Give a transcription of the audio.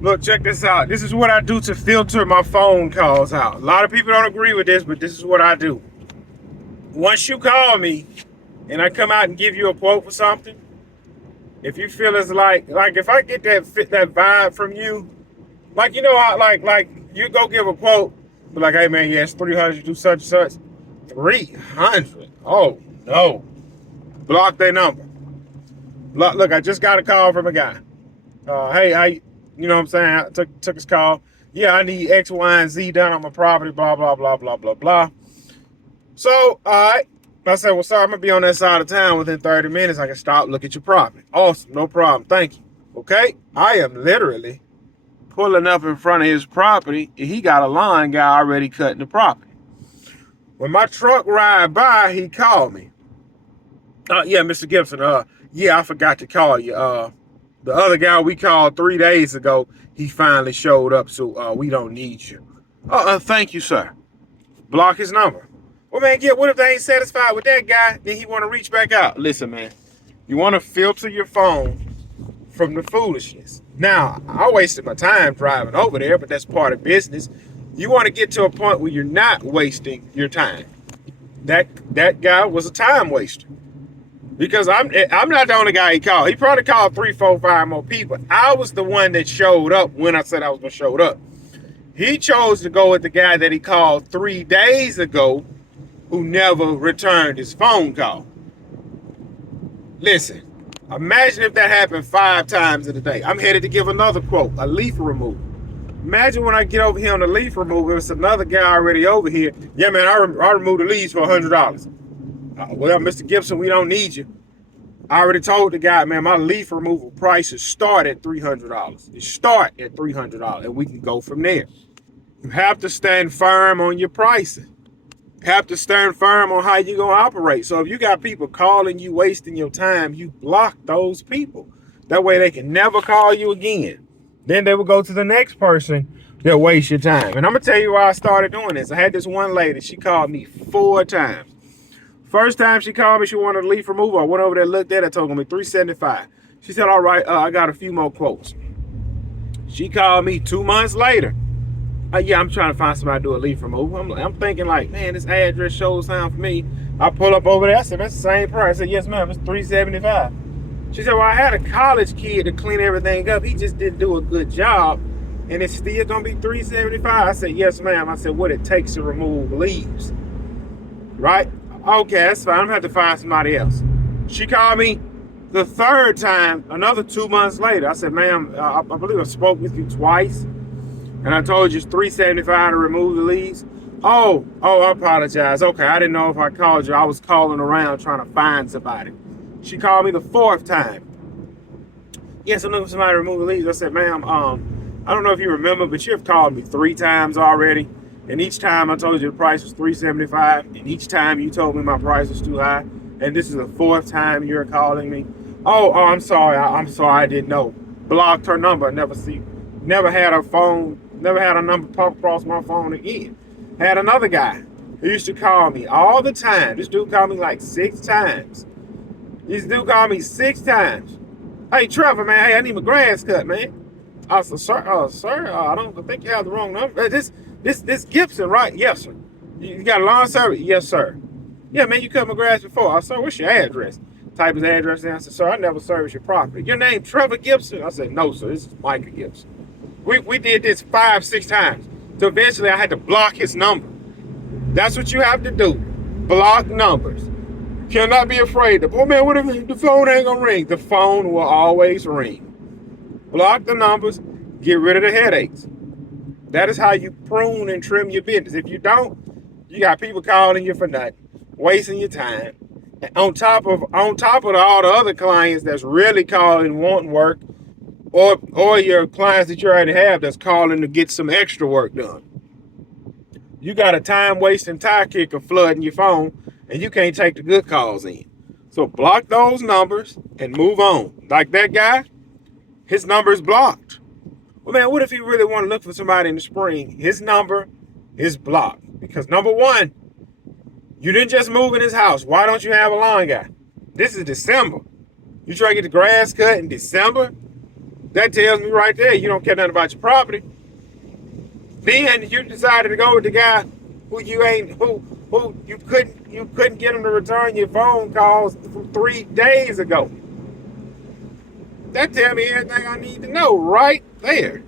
Look, check this out. This is what I do to filter my phone calls out. A lot of people don't agree with this, but this is what I do. Once you call me and I come out and give you a quote for something, if you feel it's like if I get that vibe from you, like you know, like you go give a quote, be like, hey man, yes, 300, do such and such. 300? Oh no. Block their number. Look, I just got a call from a guy. Hey, you know what I'm saying? I took his call. Yeah, I need X, Y, and Z done on my property, blah, blah, blah, blah, blah, blah. So, all right. I said, well, sorry, I'm going to be on that side of town within 30 minutes. I can stop, look at your property. Awesome, no problem. Thank you. Okay? I am literally pulling up in front of his property, and he got a line guy already cutting the property. When my truck ride by, he called me. Yeah, Mr. Gibson, yeah, I forgot to call you. The other guy we called 3 days ago, he finally showed up, so we don't need you. Thank you, sir. Block his number. Well, man, yeah, what if they ain't satisfied with that guy? Then he want to reach back out. Listen, man, you want to filter your phone from the foolishness. Now, I wasted my time driving over there, but that's part of business. You want to get to a point where you're not wasting your time. That guy was a time waster. Because I'm not the only guy he called. He probably called 3, 4, 5 more people. I was the one that showed up when I said I was going to show up. He chose to go with the guy that he called 3 days ago who never returned his phone call. Listen, imagine if that happened 5 times in a day. I'm headed to give another quote, a leaf removal. Imagine when I get over here on the leaf removal, it's another guy already over here. Yeah, man, I removed the leaves for $100. Well, Mr. Gibson, we don't need you. I already told the guy, man, my leaf removal prices start at $300. They start at $300, and we can go from there. You have to stand firm on your pricing. You have to stand firm on how you're going to operate. So if you got people calling you, wasting your time, you block those people. That way they can never call you again. Then they will go to the next person that waste your time. And I'm going to tell you why I started doing this. I had this one lady, she called me 4 times. First time she called me, she wanted a leaf removal. I went over there, looked at it, I told her $375. She said, all right, I got a few more quotes. She called me 2 months later. Yeah, I'm trying to find somebody to do a leaf removal. I'm thinking like, man, this address shows sound for me. I pull up over there, I said, that's the same price. I said, yes, ma'am, it's $375. She said, well, I had a college kid to clean everything up. He just didn't do a good job, and it's still gonna be $375. I said, yes, ma'am. I said, what it takes to remove leaves, right? Okay, that's fine. I'm gonna have to find somebody else. She called me the 3rd time, another 2 months later. I said, ma'am, I believe I spoke with you twice, and I told you it's $375 to remove the leaves. Oh, I apologize. Okay, I didn't know if I called you. I was calling around trying to find somebody. She called me the 4th time. Yes, I'm looking for somebody to remove the leaves. I said, ma'am, I don't know if you remember, but you've called me 3 times already. And each time I told you the price was $375, and each time you told me my price was too high, and this is the 4th time you're calling me. Oh, I'm sorry. I'm sorry. I didn't know. Blocked her number. Never had her phone. Never had a number pop across my phone again. Had another guy who used to call me all the time. This dude called me like 6 times. This dude called me 6 times. Hey, Trevor, man. Hey, I need my grass cut, man. I said, sir, I don't think you have the wrong number. This Gibson, right? Yes, sir. You got a lawn service? Yes, sir. Yeah, man, you cut my grass before. I said, what's your address? Type his address in. I said, sir, I never service your property. Your name, Trevor Gibson? I said, no, sir, this is Micah Gibson. We did this 5, 6 times. So eventually I had to block his number. That's what you have to do. Block numbers. You cannot be afraid. Oh, man, what if the phone ain't going to ring? The phone will always ring. Block the numbers. Get rid of the headaches. That is how you prune and trim your business. If you don't, you got people calling you for nothing, wasting your time. And on top of all the other clients that's really calling wanting work, or your clients that you already have that's calling to get some extra work done. You got a time wasting tire kicker flooding your phone, and you can't take the good calls in. So block those numbers and move on. Like that guy, his number is blocked. Well, man, what if you really want to look for somebody in the spring? His number is blocked. Because number one, you didn't just move in his house. Why don't you have a lawn guy? This is December. You try to get the grass cut in December? That tells me right there you don't care nothing about your property. Then you decided to go with the guy who you couldn't get him to return your phone calls from 3 days ago. That tells me everything I need to know right there.